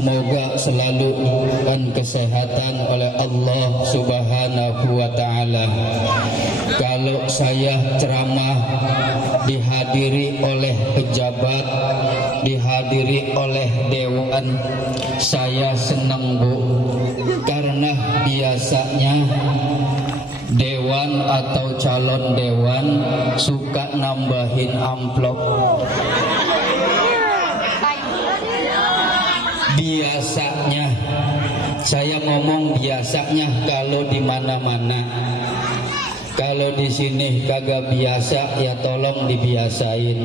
semoga selalu diberikan kesehatan oleh Allah Subhanahu wa Ta'ala. Kalau saya ceramah dihadiri oleh pejabat, dihadiri oleh dewan, saya senang Bu, karena biasanya dewan atau calon dewan suka nambahin amplop. Biasanya, saya ngomong biasanya kalau di mana-mana. Kalau di sini kagak biasa ya tolong dibiasain.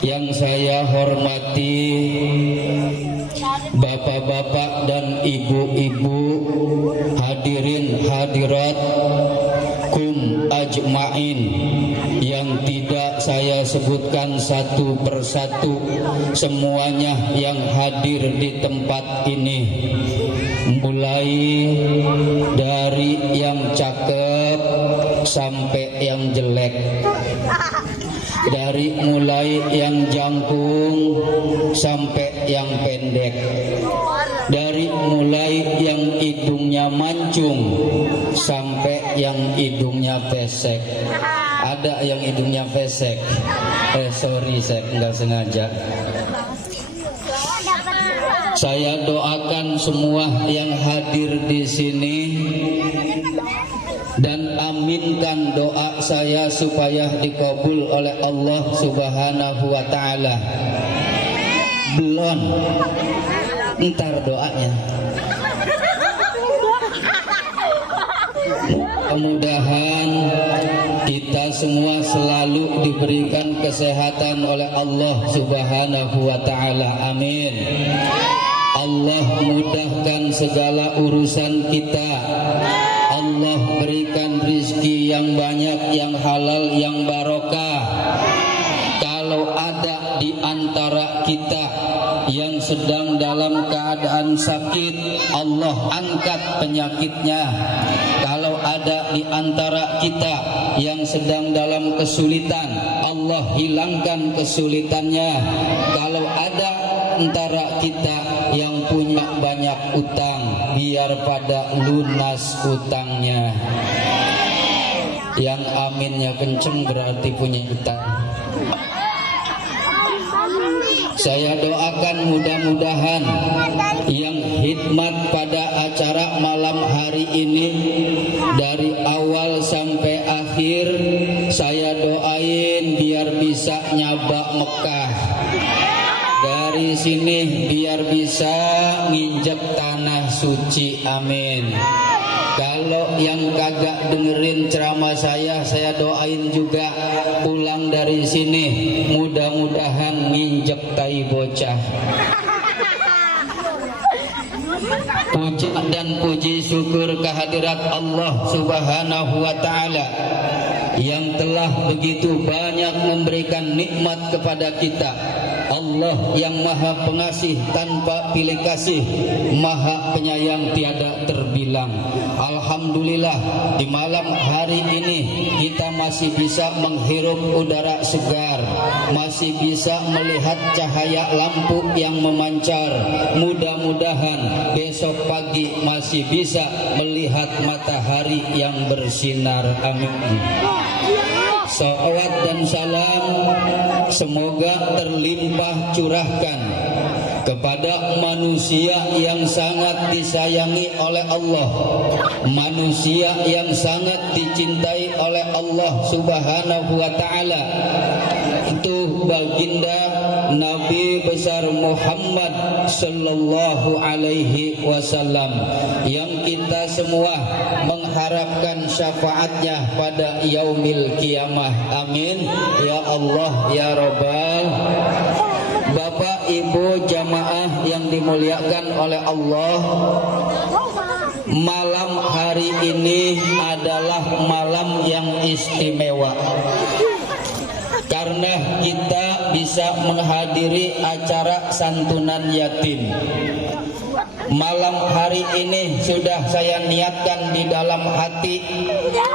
Yang saya hormati bapak-bapak dan ibu-ibu, hadirin hadirat kum ajmain yang tidak saya sebutkan satu persatu, semuanya yang hadir di tempat ini, mulai dari yang cakep sampai yang jelek, dari mulai yang jangkung sampai yang pendek, dari mulai yang hidungnya mancung sampai yang hidungnya pesek. Ada yang hidungnya pesek. Sorry, saya nggak sengaja. Saya doakan semua yang hadir di sini dan aminkan doa saya supaya dikabul oleh Allah Subhanahu wa Ta'ala. Belum, ntar doanya. Mudah-mudahan kita semua selalu diberikan kesehatan oleh Allah Subhanahu wa Ta'ala. Amin. Allah mudahkan segala urusan kita. Allah berikan rizki yang banyak, yang halal, yang barokah. Kalau ada di antara kita yang sedang dalam keadaan sakit, Allah angkat penyakitnya. Kalau ada di antara kita yang sedang dalam kesulitan, Allah hilangkan kesulitannya. Kalau ada antara kita yang punya banyak utang, biar pada lunas utangnya. Yang aminnya kenceng berarti punya utang. Saya doakan mudah-mudahan yang hikmat pada acara malam hari ini, dari awal sampai akhir, saya doain biar bisa nyabak Mekah. Dari sini biar bisa nginjek tanah suci. Amin. Kalau yang kagak dengerin ceramah saya doain juga pulang dari sini mudah-mudahan nginjek tai bocah. Puji dan puji syukur kehadirat Allah Subhanahu wa Ta'ala yang telah begitu banyak memberikan nikmat kepada kita. Allah yang maha pengasih tanpa pilih kasih, maha penyayang tiada terbilang. Alhamdulillah di malam hari ini kita masih bisa menghirup udara segar, masih bisa melihat cahaya lampu yang memancar. Mudah-mudahan besok pagi masih bisa melihat matahari yang bersinar. Amin. Salawat dan salam semoga terlimpah curahkan kepada manusia yang sangat disayangi oleh Allah, manusia yang sangat dicintai oleh Allah Subhanahu wa Ta'ala, itu baginda Nabi besar Muhammad sallallahu alaihi wasallam, yang kita semua mengharapkan syafaatnya pada yaumil kiamah. Amin ya Allah ya Rabbal. Bapak Ibu jamaah yang dimuliakan oleh Allah, malam hari ini adalah malam yang istimewa karena kita bisa menghadiri acara santunan yatim. Malam hari ini sudah saya niatkan di dalam hati,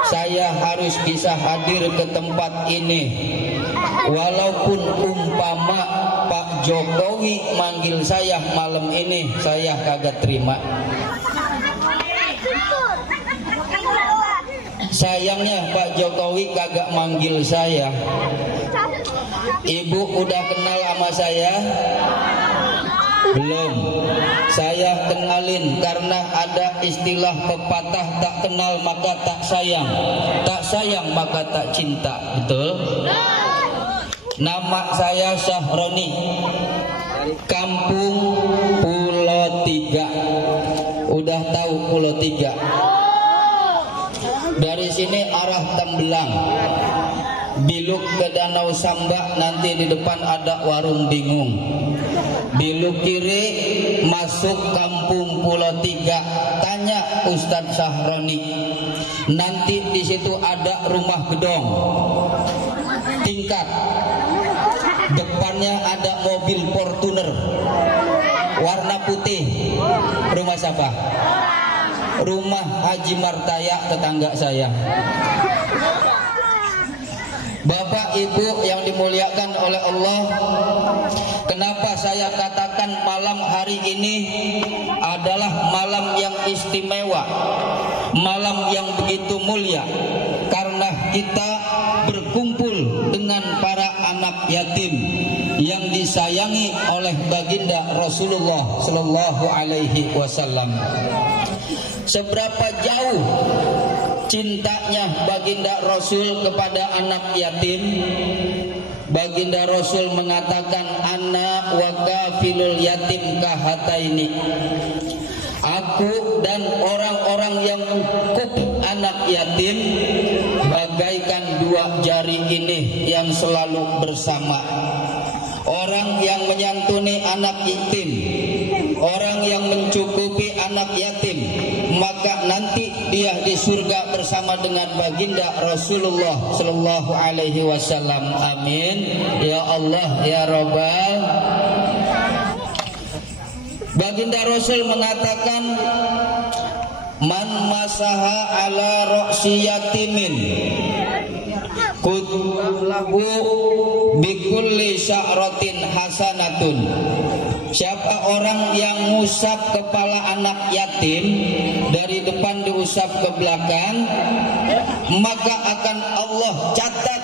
saya harus bisa hadir ke tempat ini Walaupun umpama Pak Jokowi manggil saya malam ini, saya kagak terima. Sayangnya Pak Jokowi kagak manggil saya. Ibu udah kenal sama saya? Belum. Saya kenalin, karena ada istilah pepatah, tak kenal maka tak sayang, tak sayang maka tak cinta. Betul? Nama saya Syahroni, kampung Pulau Tiga. Udah tahu Pulau Tiga? Dari sini arah Tembelang, biluk ke Danau Samba, nanti di depan ada warung bingung. Biluk kiri masuk kampung Pulau Tiga, tanya Ustadz Syahroni. Nanti di situ ada rumah gedong tingkat, depannya ada mobil Fortuner warna putih. Rumah siapa? Rumah Haji Martaya, tetangga saya. Bapak Ibu yang dimuliakan oleh Allah, kenapa saya katakan malam hari ini adalah malam yang istimewa, malam yang begitu mulia? Karena kita berkumpul dengan para anak yatim yang disayangi oleh baginda Rasulullah Sallallahu Alaihi Wasallam. Seberapa jauh cintanya baginda Rasul kepada anak yatim? Baginda Rasul mengatakan, ana wa kafilul yatim kahataini. Aku dan orang-orang yang mengkup anak yatim bagaikan dua jari ini yang selalu bersama. Orang yang menyantuni anak yatim, orang yang mencukupi anak yatim, maka nanti dia di surga bersama dengan baginda Rasulullah Sallallahu Alaihi Wasallam. Amin ya Allah ya Rabbal. Baginda Rasul mengatakan, man masaha ala ra'si yatimin kutlahu bikulli sya'ratin hasanatun. Siapa orang yang ngusap kepala anak yatim, dari depan diusap ke belakang, maka akan Allah catat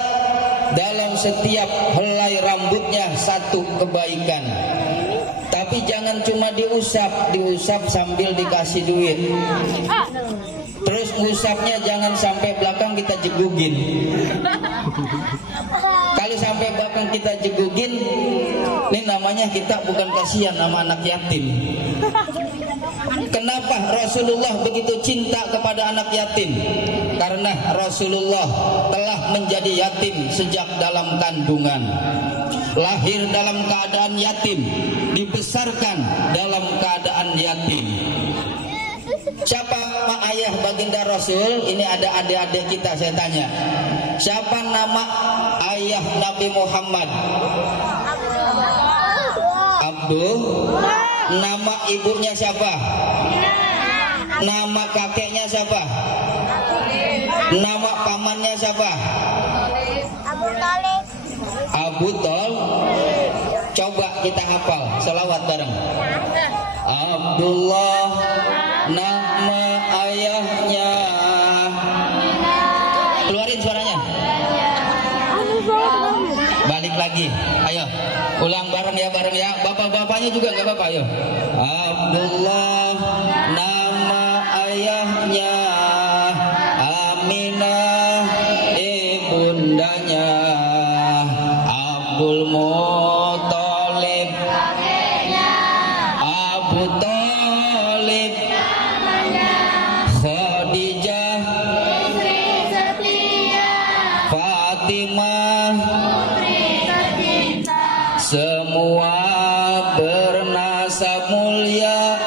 dalam setiap helai rambutnya satu kebaikan. Tapi jangan cuma diusap sambil dikasih duit. Terus ngusapnya jangan sampai belakang kita jegugin. Kalau sampai belakang kita jegugin, ini namanya kita bukan kasihan sama anak yatim. Kenapa Rasulullah begitu cinta kepada anak yatim? Karena Rasulullah telah menjadi yatim sejak dalam kandungan. Lahir dalam keadaan yatim, dibesarkan dalam keadaan yatim. Siapa ayah baginda Rasul? Ini ada adik-adik kita, saya tanya. Siapa nama ayah Nabi Muhammad? Abdul. Nama ibunya siapa? Nama kakeknya siapa? Nama pamannya siapa? Abu Talib. Abu Talib. Coba kita hafal selawat bareng. Abdullah nama ayahnya. Keluarin suaranya. Balik lagi. Ayo ulang bareng ya, bapak-bapaknya juga nggak apa-apa. Ayo. Abdullah nama ayahnya, Aminah ibundanya, Abdul Muthalib kakeknya, Abu Thalib namanya, Khadijah istri setia, Fatimah putri tercinta, semua bernasab mulia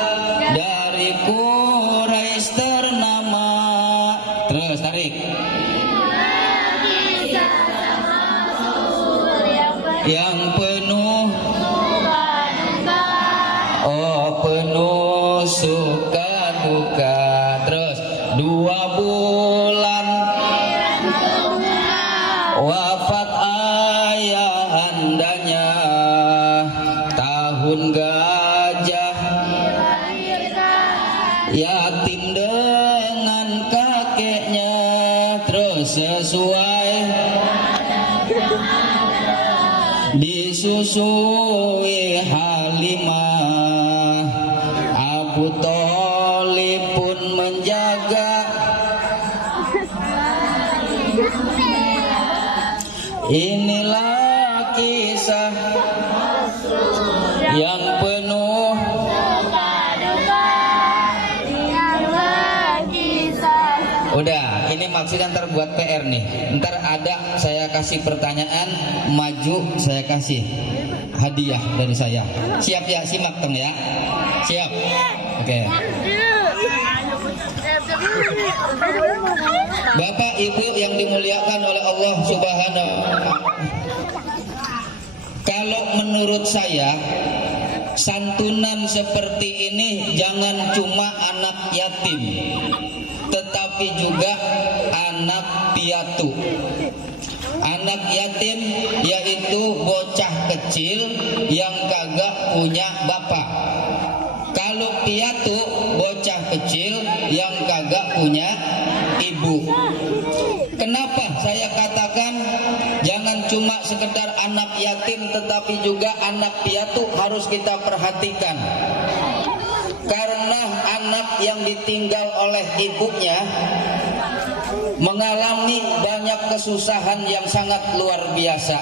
dari Quraisy ternama. Terus tarik. Yang penuh penuh suka duka. Terus 2 bulan wafat ayah tandanya tahun gajah, yatim dengan kakeknya terus sesuai disusui Halimah. Abu Thalib pun menjaga. Inilah kisah yang penuh udah, ini maksudnya ntar buat PR nih. Ntar ada saya kasih pertanyaan, maju saya kasih hadiah dari saya. Siap ya, simak tong ya. Siap. Oke. Bapak Ibu yang dimuliakan oleh Allah Subhanahu wa Ta'ala. Kalau menurut saya santunan seperti ini jangan cuma anak yatim, tetapi juga anak piatu. Anak yatim yaitu bocah kecil yang kagak punya bapak. Kalau piatu bocah kecil yang kagak punya ibu. Kenapa saya katakan jangan cuma sekedar anak yatim, tetapi juga anak piatu harus kita perhatikan. Karena anak yang ditinggal oleh ibunya mengalami banyak kesusahan yang sangat luar biasa.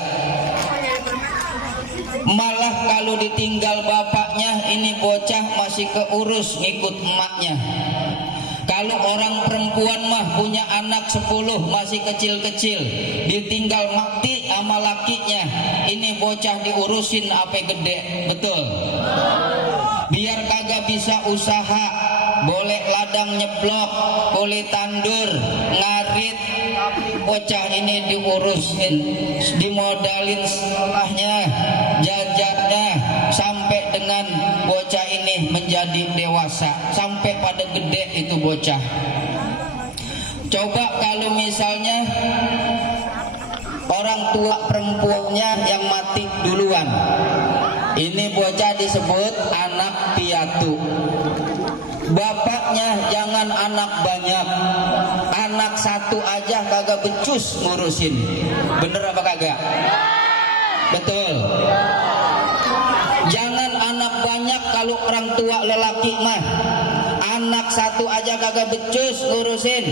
Malah kalau ditinggal bapaknya, ini bocah masih keurus ngikut emaknya. Kalau orang perempuan mah punya anak 10 masih kecil-kecil, ditinggal mati sama lakinya, ini bocah diurusin apa gede, betul? Biar kagak bisa usaha, boleh ladang nyeblok, boleh tandur, ngarit, bocah ini diurusin, dimodalin sekolahnya, jajannya, sampai dengan bocah ini menjadi dewasa, sampai pada gede itu bocah. Coba kalau misalnya orang tua perempuannya yang mati duluan, ini bocah disebut anak piatu. Bapaknya jangan anak banyak, anak satu aja kagak becus ngurusin. Bener apa kagak? Betul. Jangan anak banyak kalau orang tua lelaki mah, anak satu aja kagak becus ngurusin.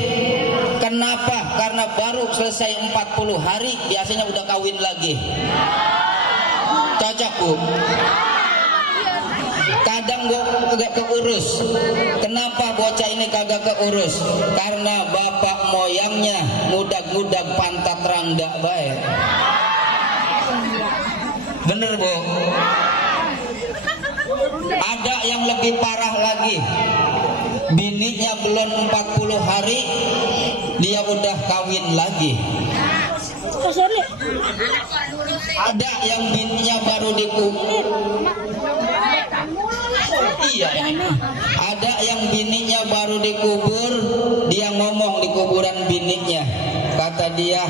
Kenapa? Karena baru selesai 40 hari biasanya udah kawin lagi. Cocok Bu? Kadang kagak keurus. Kenapa bocah ini kagak keurus? Karena bapak moyangnya ngudag-ngudag pantat rangga baik. Bener Bu? Ada yang lebih parah lagi, bininya belum 40 hari dia udah kawin lagi. Ada yang bininya baru dikubur. Iya. Ada yang bininya baru dikubur, dia ngomong di kuburan bininya, kata dia,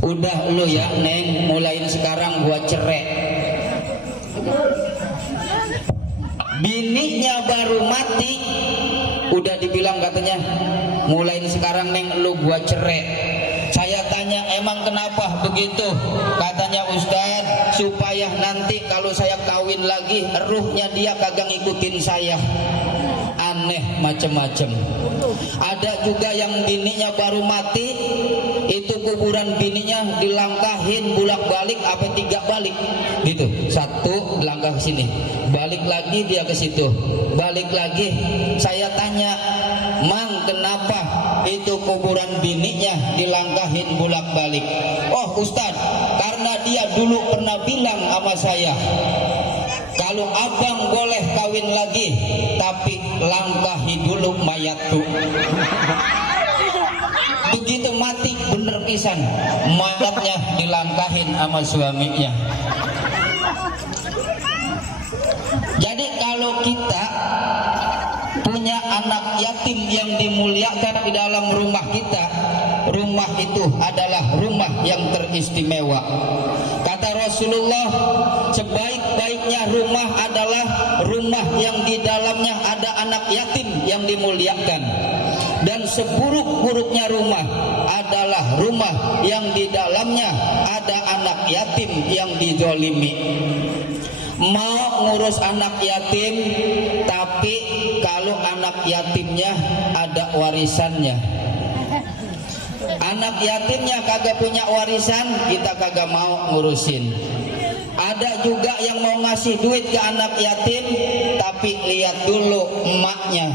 udah lu ya Neng, mulain sekarang gua cerai. Bininya baru mati, udah dibilang katanya, mulain sekarang Neng lu gua cerai. Saya tanya, emang kenapa begitu? Katanya, Ustadz, supaya nanti kalau saya kawin lagi, ruhnya dia kagak ngikutin saya. Aneh macem-macem. Ada juga yang bininya baru mati, itu kuburan bininya dilangkahin bolak-balik apa 3 balik gitu. 1 langkah ke sini, balik lagi dia ke situ, balik lagi. Saya tanya, Mang, kenapa itu kuburan bininya dilangkahin bolak-balik? Oh Ustadz, karena dia dulu pernah bilang sama saya, kalau abang boleh kawin lagi, tapi langkahi dulu mayat tuh. Begitu mati bener pisan, mayatnya dilangkahin sama suaminya. Jadi kalau kita punya anak yatim yang dimuliakan di dalam rumah kita, rumah itu adalah rumah yang teristimewa. Kata Rasulullah, sebaik-baiknya rumah adalah rumah yang di dalamnya ada anak yatim yang dimuliakan, dan seburuk-buruknya rumah adalah rumah yang di dalamnya ada anak yatim yang dizalimi. Mau ngurus anak yatim, tapi kalau anak yatimnya ada warisannya, anak yatimnya kagak punya warisan, kita kagak mau ngurusin. Ada juga yang mau ngasih duit ke anak yatim, tapi lihat dulu emaknya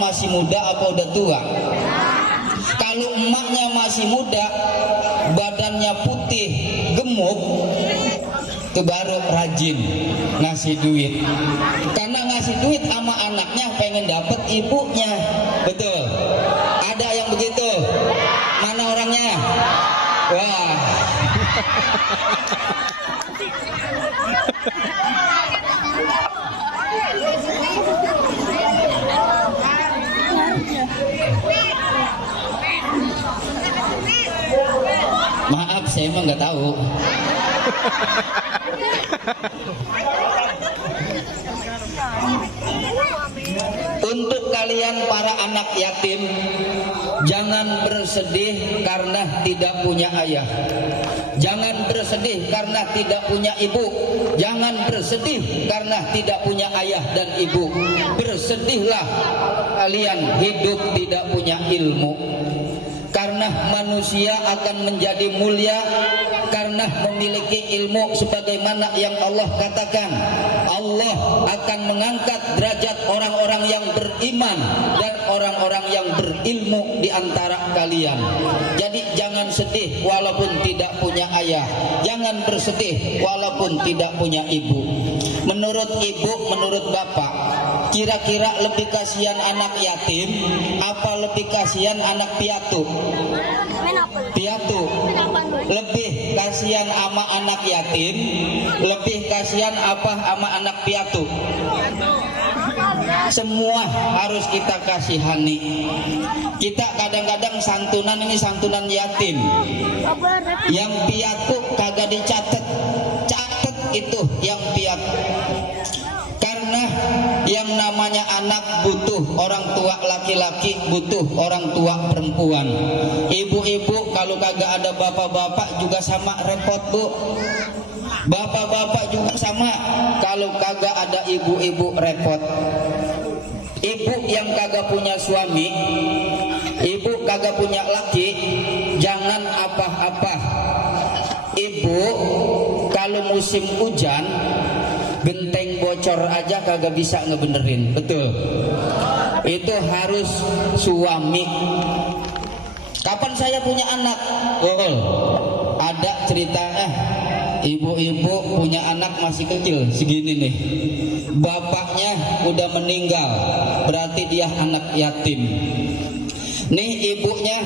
masih muda apa udah tua. Kalau emaknya masih muda, badannya putih, gemuk, itu baru rajin ngasih duit. Karena ngasih duit sama anaknya pengen dapet ibunya. Betul? Ada yang begitu? Mana orangnya? Wah. Maaf, saya emang nggak tahu. Untuk kalian para anak yatim, jangan bersedih karena tidak punya ayah. Jangan bersedih karena tidak punya ibu. Jangan bersedih karena tidak punya ayah dan ibu. Bersedihlah kalian hidup tidak punya ilmu. Karena manusia akan menjadi mulia karena memiliki ilmu, sebagaimana yang Allah katakan, Allah akan mengangkat derajat orang-orang yang beriman dan orang-orang yang berilmu di antara kalian. Jadi jangan sedih walaupun tidak punya ayah, jangan bersedih walaupun tidak punya ibu. Menurut ibu, menurut bapak, kira-kira lebih kasihan anak yatim apa lebih kasihan anak piatu? Piatu. Lebih kasihan sama anak yatim, lebih kasihan apa sama anak piatu? Semua harus kita kasihani. Kita kadang-kadang santunan ini santunan yatim, yang piatu kagak dicatat. Catat itu yang piatu. Karena yang namanya anak butuh orang tua laki-laki, butuh orang tua perempuan. Ibu-ibu kalau kagak ada bapak-bapak juga sama repot, Bu. Bapak-bapak juga sama, kalau kagak ada ibu-ibu repot. Ibu yang kagak punya suami, ibu kagak punya laki, jangan apa-apa. Ibu kalau musim hujan, genteng bocor aja kagak bisa ngebenerin. Betul? Itu harus suami. Kapan saya punya anak? Oh, ada ceritanya. Ibu-ibu punya anak masih kecil segini nih, bapaknya udah meninggal, berarti dia anak yatim. Nih ibunya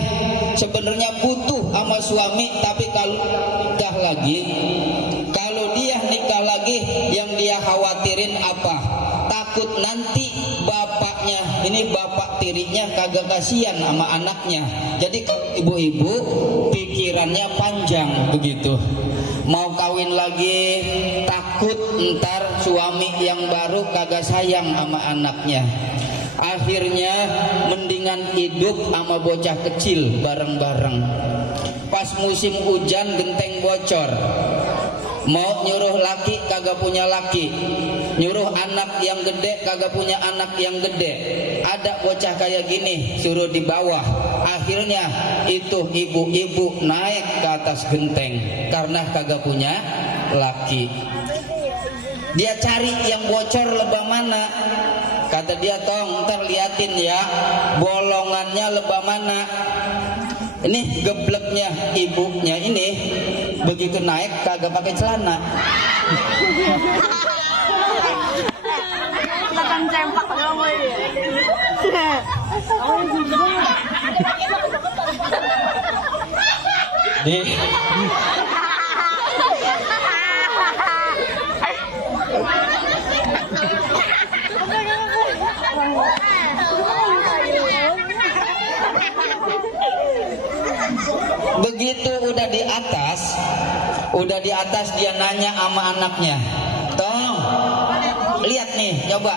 sebenarnya butuh sama suami, tapi kalau nikah lagi, kalau dia nikah lagi, yang dia khawatirin apa? Takut nanti bapaknya, ini bapak tirinya kagak kasihan sama anaknya. Jadi ibu-ibu pikirannya panjang begitu. Mau kawin lagi, takut ntar suami yang baru kagak sayang sama anaknya. Akhirnya mendingan hidup sama bocah kecil bareng-bareng. Pas musim hujan genteng bocor, mau nyuruh laki kagak punya laki, nyuruh anak yang gede kagak punya anak yang gede. Ada bocah kayak gini suruh di bawah. Akhirnya itu ibu-ibu naik ke atas genteng karena kagak punya laki. Dia cari yang bocor lebah mana. Kata dia, tong ntar liatin ya bolongannya lebah mana. Ini gebleknya ibunya ini begitu naik kagak pakai celana. Belakang cempak kamu ini. Di begitu udah di atas dia nanya sama anaknya, "Tong, lihat nih, coba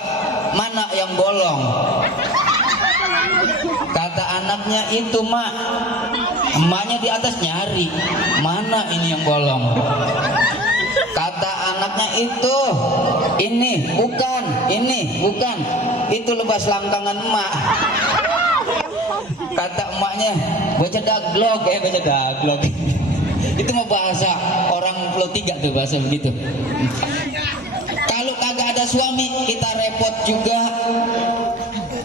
mana yang bolong?" Kata anaknya, "Itu, Mak." Emaknya di atas nyari, "Mana ini yang bolong?" Kata anaknya, ini bukan, itu lebas langkangan emak." Kata emaknya, baca daglog. Itu mah bahasa orang Pulau 3 tuh, bahasa begitu. Kalau kagak ada suami kita repot juga.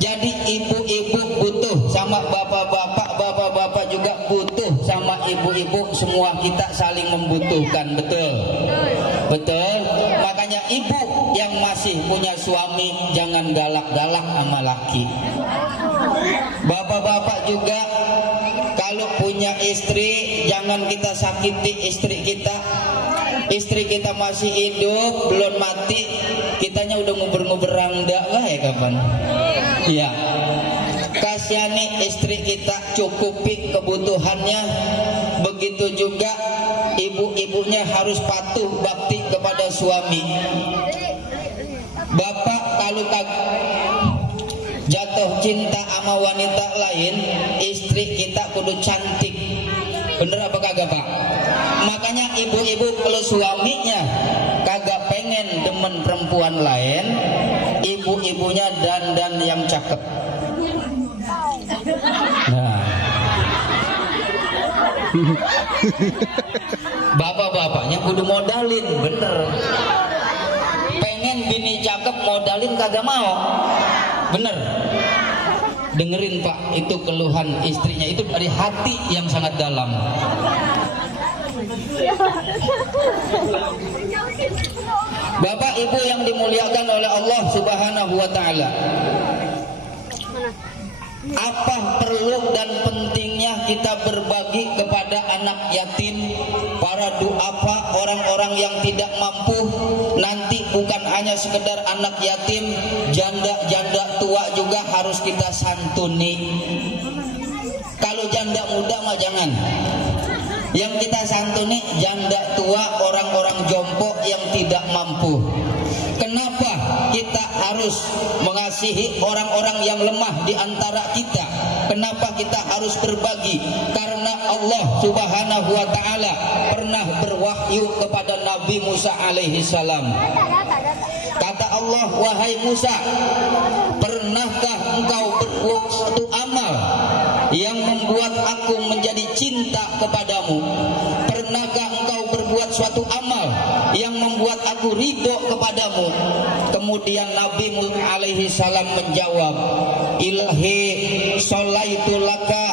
Jadi ibu-ibu butuh sama bapak-bapak, bapak-bapak juga butuh sama ibu-ibu, semua kita saling membutuhkan, betul? Betul. Makanya ibu yang masih punya suami jangan galak-galak sama laki. Bapak-bapak juga kalau punya istri jangan kita sakiti istri kita. Istri kita masih hidup, belum mati, kitanya udah nguber-nguber rangda lah ya kapan? Iya. Kasihani istri kita, cukupi kebutuhannya. Begitu juga ibu-ibunya harus patuh bakti kepada suami. Bapak kalau jatuh cinta sama wanita lain, istri kita kudu cantik. Bener apa kagak, Pak? Makanya ibu-ibu kalau suaminya kagak pengen demen perempuan lain, ibu-ibunya dandan yang cakep. Nah, bapak-bapaknya kudu modalin, bener. Pengen bini cakep modalin kagak mau, bener. Dengerin Pak, itu keluhan istrinya itu dari hati yang sangat dalam. Bapak Ibu yang dimuliakan oleh Allah Subhanahu wa taala, apa perlu dan pentingnya kita berbagi kepada anak yatim, para duafa, orang-orang yang tidak mampu. Nanti bukan hanya sekedar anak yatim, janda-janda tua juga harus kita santuni. Kalau janda muda mah jangan. Yang kita santuni janda tua, orang-orang jompo yang tidak mampu. Kenapa kita harus mengasihi orang-orang yang lemah di antara kita? Kenapa kita harus berbagi? Karena Allah Subhanahu wa taala pernah berwahyu kepada Nabi Musa alaihi salam. Kata Allah, "Wahai Musa, pernahkah engkau berbuat suatu amal yang membuat aku menjadi cinta kepadamu? Pernahkah engkau berbuat suatu amal yang membuat aku ridho kepadamu?" Kemudian Nabi Musa alaihi salam menjawab, "Ilahi sholaitu laka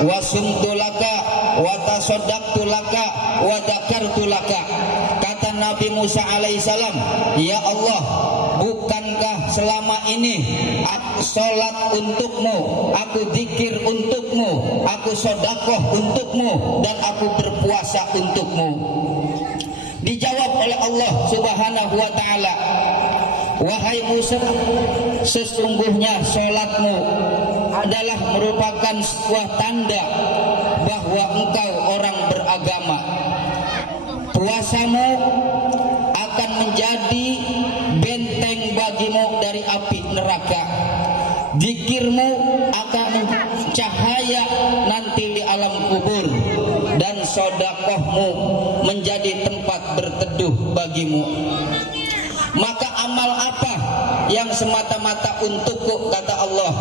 wa sumtu laka wa tasaddaqtu laka wa dzakartu laka." Kata Nabi Musa alaihissalam, "Ya Allah, bukankah selama ini aku sholat untukmu, aku zikir untukmu, aku sedekah untukmu, dan aku berpuasa untukmu?" Dijawab oleh Allah Subhanahu wa taala, "Wahai Musa, sesungguhnya sholatmu adalah merupakan sebuah tanda bahwa engkau orang beragama. Puasamu akan menjadi benteng bagimu dari api neraka. Zikirmu akan menjadi cahaya nanti di alam kubur, dan sedekahmu menjadi tempat berteduh bagimu." Maka amal apa yang semata-mata untukku, kata Allah.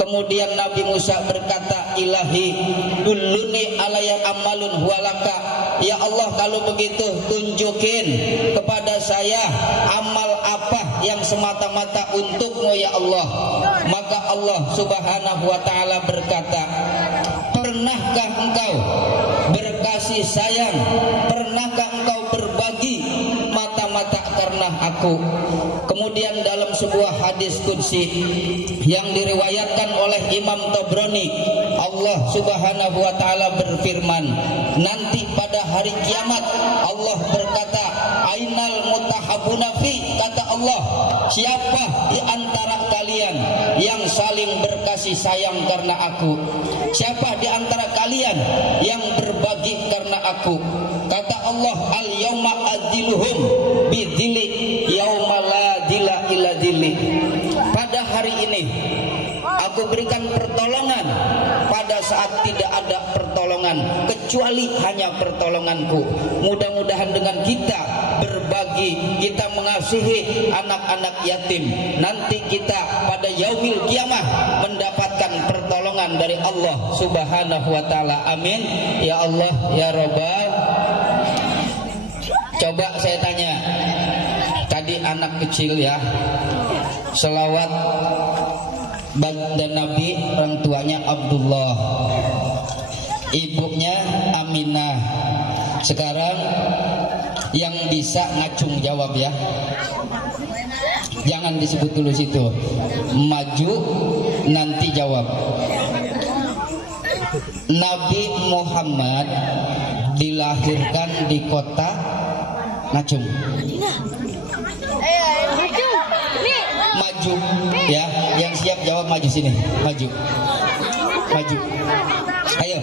Kemudian Nabi Musa berkata, "Ilahi dulluni alayya amalun huwalaka." Ya Allah, kalau begitu tunjukin kepada saya amal apa yang semata-mata untukmu ya Allah. Maka Allah Subhanahu wa taala berkata, "Pernahkah engkau berkasih sayang? Pernahkah engkau berbagi mata-mata karena aku?" Kemudian dalam sebuah hadis qudsi yang diriwayatkan oleh Imam Tabrani, Allah Subhanahu wa taala berfirman, nanti pada hari kiamat Allah berkata, "Ainal mutahabuna fi?" Kata Allah, "Siapa di antara kalian yang saling berkasih kasih sayang karena aku? Siapa di antara kalian yang berbagi karena aku? Kata Allah, al yauma adziluhum bidzili yauma la dzila illa dzili. Pada hari ini aku berikan pertolongan pada saat tidak ada pertolongan kecuali hanya pertolonganku. Mudah-mudahan dengan kita berbagi, kita mengasihi anak-anak yatim, nanti kita pada yaumil kiamah mendapatkan pertolongan dari Allah Subhanahu wa taala. Amin ya Allah ya Rabbal. Coba saya tanya, tadi anak kecil ya, selawat dan Nabi, orang tuanya Abdullah, ibunya Aminah. Sekarang yang bisa ngacung jawab ya, jangan disebut dulu situ, maju nanti jawab. Nabi Muhammad dilahirkan di kota ngacung. Maju ya, yang siap jawab maju sini, maju, maju, ayo.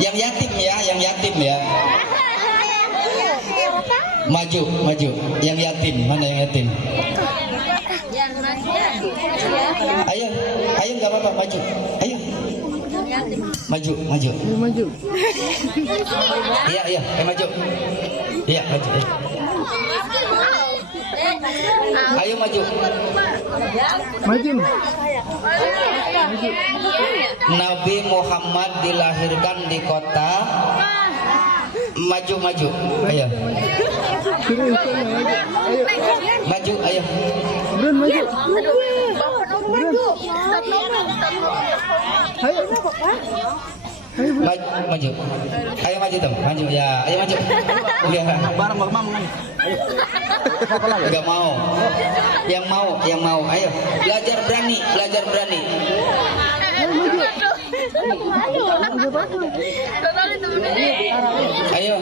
Yang yatim ya, yang yatim ya, maju, maju. Yang yatim, mana yang yatim? Ayo, ayo nggak apa-apa, maju, ayo, maju, maju, maju. Iya, iya, maju, iya, maju. Ayo maju. Maju. Nabi Muhammad dilahirkan di kota. Maju, maju. Ayo. Maju, ayo. Maju. Maju. Ayo maju dong. Maju ya. Ayo maju. Udah. Bareng Mam. Enggak mau. Yang mau, yang mau. Ayo. Belajar berani, belajar berani. Ayo.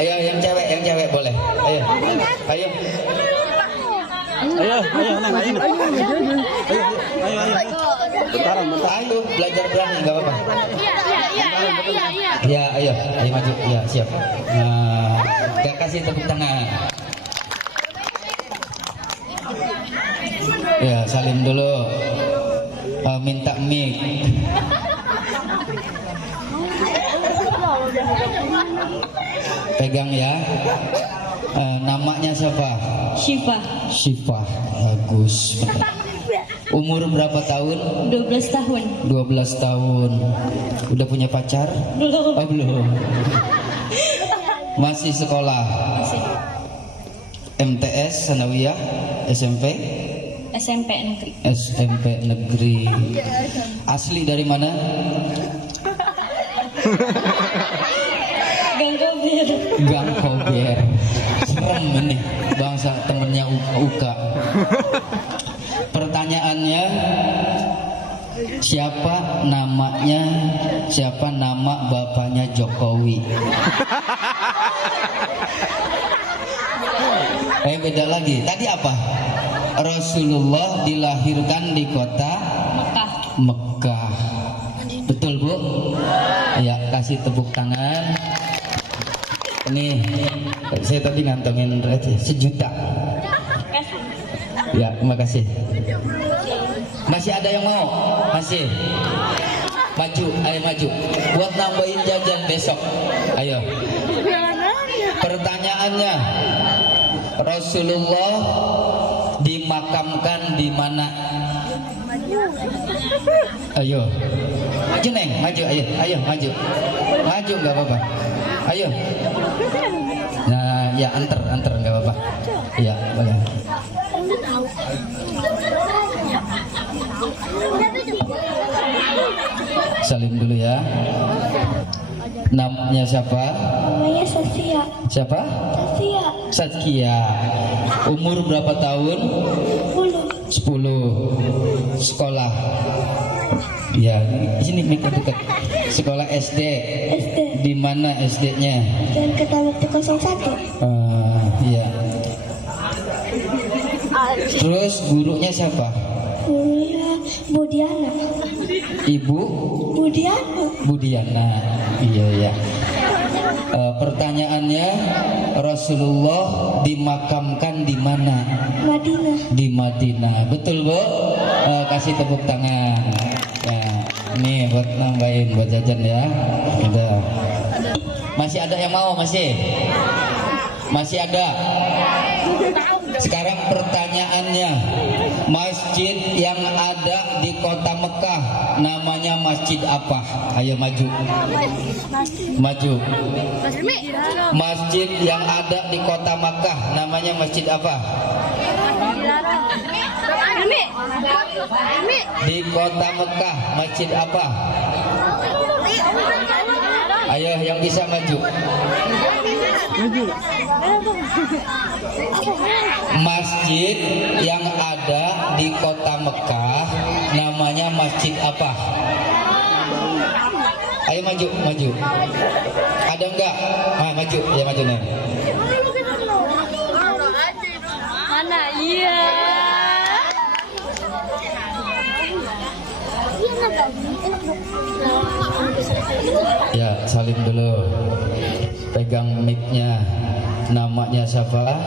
Ayo yang cewek boleh. Ayo. Ayo. Ayo, ayo, belajar berani, nggak apa-apa. Ya, ayo maju, ya siap. Nah, gak kasih tepuk tangan. Ya, salim dulu. Minta mic. Pegang ya. Namanya siapa? Syifa. Syifa, bagus. Umur berapa tahun? 12 tahun. 12 tahun. Udah punya pacar? Belum. Oh, belum. Masih sekolah? Masih. MTS, Sanawiyah, SMP? SMP negeri. SMP negeri. Asli dari mana? Gang Kober. Gang Kober. Serem ini bangsa temennya Uka. Pertanyaannya, siapa namanya, siapa nama bapaknya Jokowi? Beda lagi. Tadi apa? Rasulullah dilahirkan di kota Mekah. Mekah. Betul Bu? Ya, kasih tepuk tangan. Nih, saya tadi ngantongin sejuta. Ya, terima kasih. Masih ada yang mau? Masih? Maju, ayo maju. Buat nambahin jajan besok. Ayo. Pertanyaannya, Rasulullah dimakamkan di mana? Ayo. Maju Neng, maju, ayo maju. Maju nggak apa-apa. Ayo. Nah, ya anter nggak apa-apa. Iya, boleh. Salim dulu ya. Namanya siapa? Namanya Saskia. Siapa? Saskia. Saskia. Umur berapa tahun? 10. Sekolah. Ya, di sini mikir dekat. Sekolah SD. SD. Di mana SD-nya? Dan Ketamukti 01. Iya. Terus gurunya siapa? Gurunya Budiana. Ibu Budiana. Budiana. Iya ya. Pertanyaannya, Rasulullah dimakamkan di mana? Madinah. Di Madinah. Betul, Bu? Kasih tepuk tangan. Ya, ini buat nambahin buat jajan ya. Udah. Masih ada yang mau? Masih ada. Sekarang pertanyaannya, masjid yang ada di kota Mekah namanya masjid apa? Ayo maju. Masjid yang ada di kota Mekah namanya masjid apa? Di kota Mekah masjid apa? Ayo yang bisa maju. Masjid yang ada di kota Mekah namanya masjid apa? Ayo maju. Ada enggak? Maju, ya maju nih. Mana? Iya. Ya, salim dulu. Pegang mic-nya. Namanya siapa?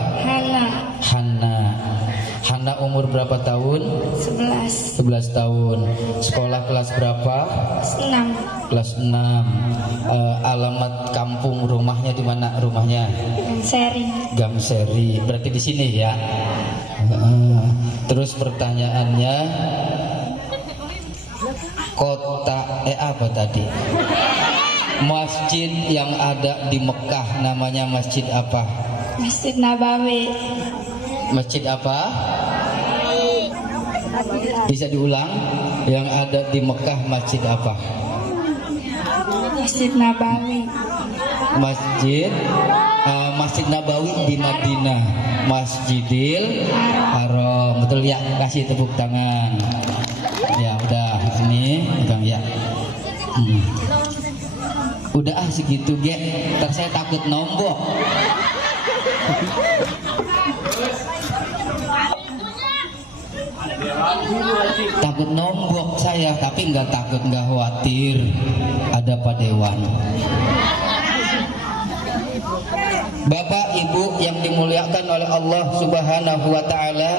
Hana umur berapa tahun? 11 tahun. Sekolah kelas berapa? 6. Kelas 6. Alamat kampung rumahnya di mana rumahnya? Gamseri. Berarti di sini ya. Terus pertanyaannya, apa tadi? Masjid yang ada di Mekah namanya masjid apa? Masjid Nabawi. Masjid apa? Bisa diulang? Yang ada di Mekah masjid apa? Masjid Nabawi. Masjid Nabawi di Madinah. Masjidil Haram. Betul ya? Kasih tepuk tangan. Ya udah, sini pegang ya. Udah segitu ge. Ntar saya takut nombok. Takut nombok saya, tapi nggak takut, nggak khawatir. Ada Pak Dewan. Bapak Ibu yang dimuliakan oleh Allah Subhanahu wa taala,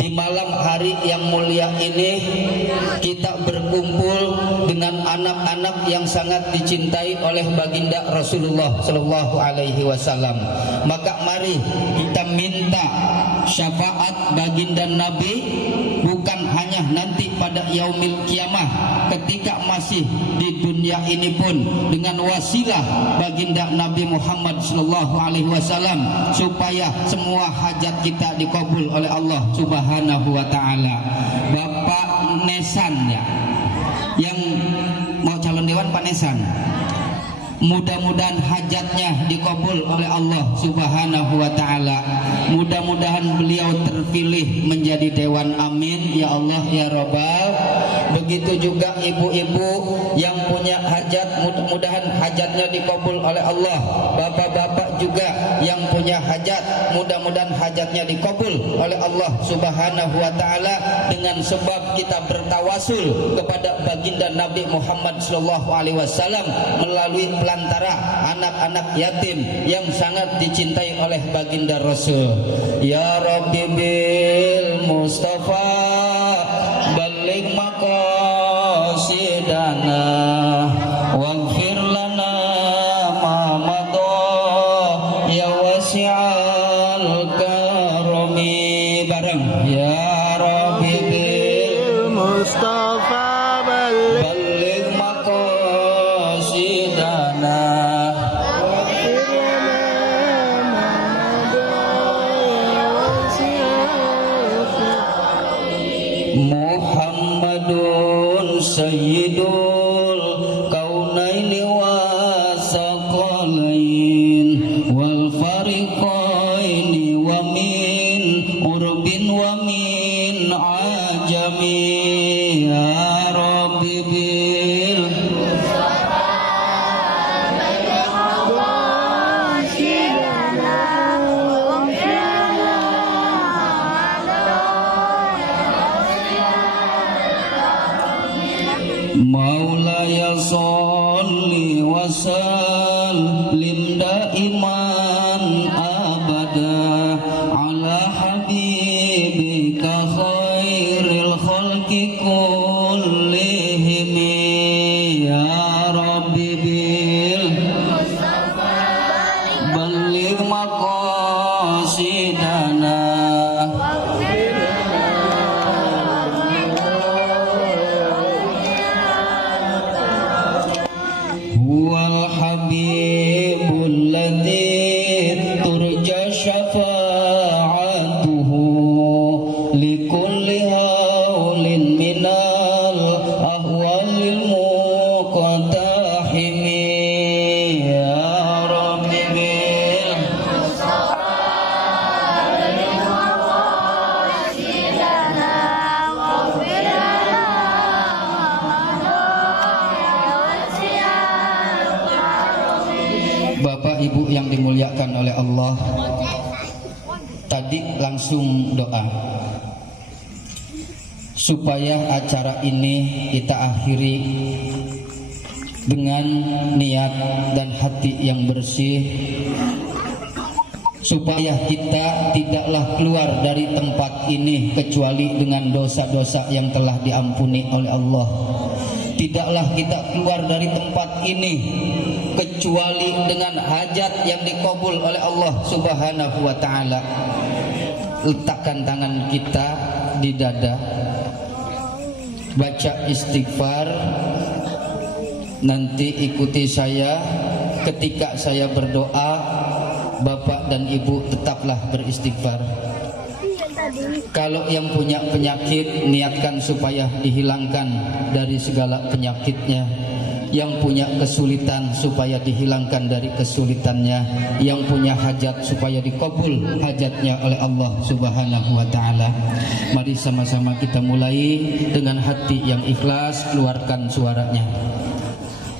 di malam hari yang mulia ini kita berkumpul dengan anak-anak yang sangat dicintai oleh baginda Rasulullah Shallallahu Alaihi Wasallam. Maka mari kita minta syafaat baginda Nabi, bukan hanya nanti pada yaumil kiamah ketika masih di dunia ini pun, dengan wasilah baginda Nabi Muhammad Shallallahu Alaihi Wasallam, supaya semua hajat kita dikabul oleh Allah Subhanahu wa taala. Bapak Nesan ya, yang mau calon dewan Pak Nesan, mudah-mudahan hajatnya dikabul oleh Allah Subhanahu wa taala. Mudah-mudahan beliau terpilih menjadi dewan, amin ya Allah ya Rabbal. Begitu juga ibu-ibu yang punya hajat, mudah-mudahan hajatnya dikabul oleh Allah. Bapak-bapak juga yang punya hajat, mudah-mudahan hajatnya dikabul oleh Allah Subhanahu wa taala, dengan sebab kita bertawasul kepada baginda Nabi Muhammad sallallahu alaihi wasallam melalui pelantara anak-anak yatim yang sangat dicintai oleh baginda Rasul. Ya Rabbi bil Mustafa balik maqasidana waghfir lana ma madha ya wasi'al karami. Bareng ya Rabbi bil Mustafa balik maqasidana Muhammadun Sayyidul Kaunaini wa Saqalain wal Fariqaini wa min urbin wa min ajami. Ya Rabbi bil Maulaya sholli wa sallim daiman abada ala habibika khairil khalqi kullihim ya Rabbi bil balligh maqasidana huwal habibul ladzi turja syafa'atuhu likulli haulin minal ahwalil muqtahimi ya Rabbi bil Bapak Ibu yang dimuliakan oleh Allah, tadi langsung doa supaya acara ini kita akhiri dengan niat dan hati yang bersih, supaya kita tidaklah keluar dari tempat ini kecuali dengan dosa-dosa yang telah diampuni oleh Allah. Tidaklah kita keluar dari tempat ini kecuali dengan hajat yang dikabul oleh Allah Subhanahu wa ta'ala. Letakkan tangan kita di dada, baca istighfar. Nanti ikuti saya ketika saya berdoa. Bapak dan Ibu tetaplah beristighfar. Kalau yang punya penyakit, niatkan supaya dihilangkan dari segala penyakitnya. Yang punya kesulitan supaya dihilangkan dari kesulitannya. Yang punya hajat supaya dikabul hajatnya oleh Allah Subhanahu wa ta'ala. Mari sama-sama kita mulai dengan hati yang ikhlas. Keluarkan suaranya.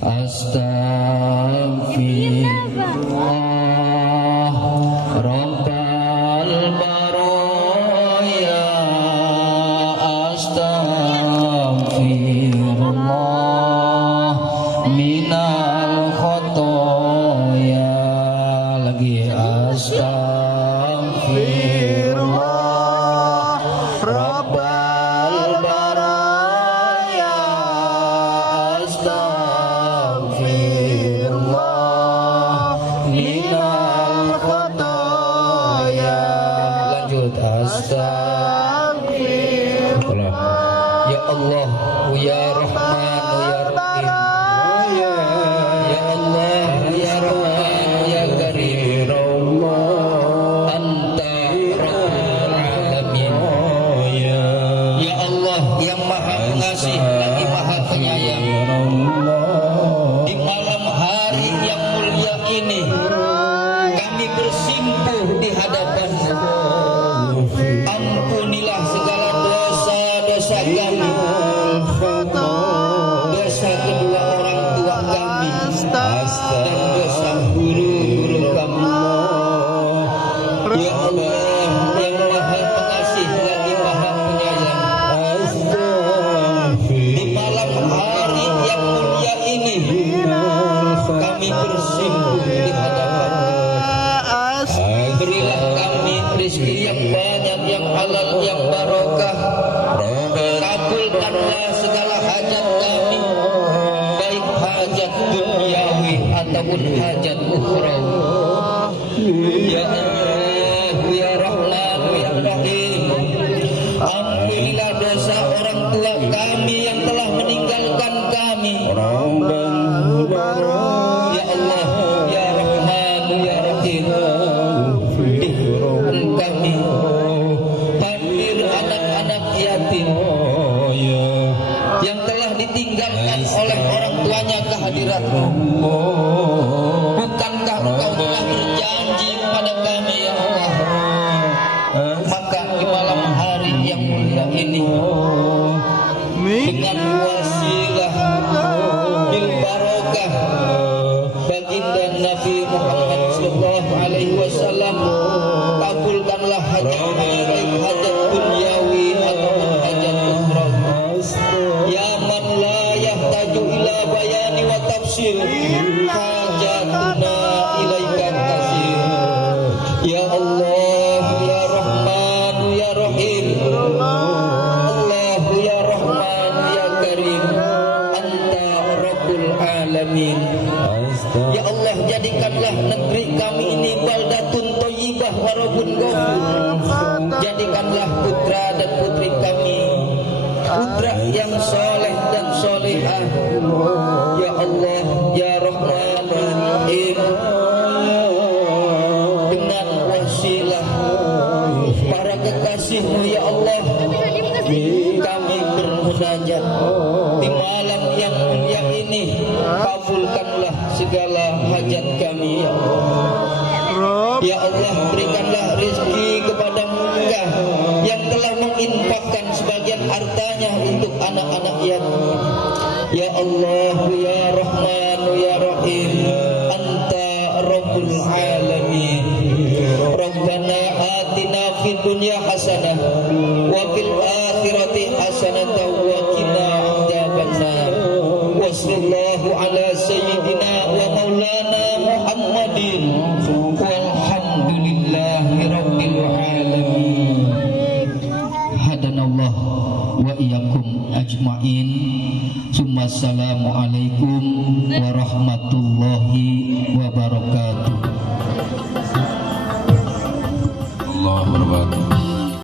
Astaghfirullah Rabbal baraya. Astaghfirullah minal khotoya. Lagi astaghfirullah Rabbal baraya. Astaghfirullah minal khotoya. Lanjut astaghfirullah. Ya Allah, ya Rahman, ya Rahim. Ya Allah, ya Rahman, ya Karim. Anta Rabbul Alamin. Ya Allah yang maha pengasih lagi maha penyayang. Di malam hari yang mulia ini kami bersimpuh di hadapan-Mu. Ampunilah segala dosa-dosa kami, dosa kedua orang tua kami, dan dosa guru-guru kami. Ya Allah yang maha pengasih lagi maha penyayang, di malam hari yang mulia ini kami bersimpuh di hadapan-Mu. Berilah kami rezeki yang banyak, yang halal, yang barokah. Kabulkanlah segala hajat kami, baik hajat duniawi ataupun hajat ukhrawi. Ya Allah, ya Rahman, ya Rahim. Ampunilah dosa orang tua kami yang telah meninggalkan kami. Ya Allah, ya Rahman, ya Rahim. Kami hadir anak-anak yatim yang telah ditinggalkan oleh orang tuanya kehadiran-Mu. Bukankah Engkau telah berjanji kepada kami ya Allah? Maka di malam hari yang mulia ini dengan wasilah bil barokah baginda Nabi Muhammad sallallahu alaihi wasallam, kabulkanlah hajat kami, baik hajat duniawi ataupun hajat ukhrawi. Ya man la yahtaju ila wasil hajatuna ilaika kasir. Ya Allah ya Rahman ya Rahim, Allah ya Rahman ya Karim, Anta Rabbul Alamin. Ya Allah, jadikanlah negeri kami ini baldatun thayyibah wa rabbun ghafur. Jadikanlah putra dan putri kami putra yang soleh dan solehah. Ya Allah ya Rahman ya Rahim, dengan wasilah para kekasih-Mu ya Allah, kami bermunajat di malam yang mulia ini. Kabulkanlah segala hajat kami ya Allah. Ya Allah, berikanlah rezeki kepada mereka yang telah menginfakkan sebagian hartanya untuk anak-anak yatim. Ya Allah ya Rahman ya Rahim, Anta Rabbul Alamin. Rabbana atina fid dunya hasanah wa fil akhirati hasanah wa qina adzabannar. Wa sallallahu ala sayyidina wa maulana Muhammadin walhamdulillahi rabbil alamin. Hadanallah wa iyyakum ajmain. Assalamualaikum warahmatullahi wabarakatuh.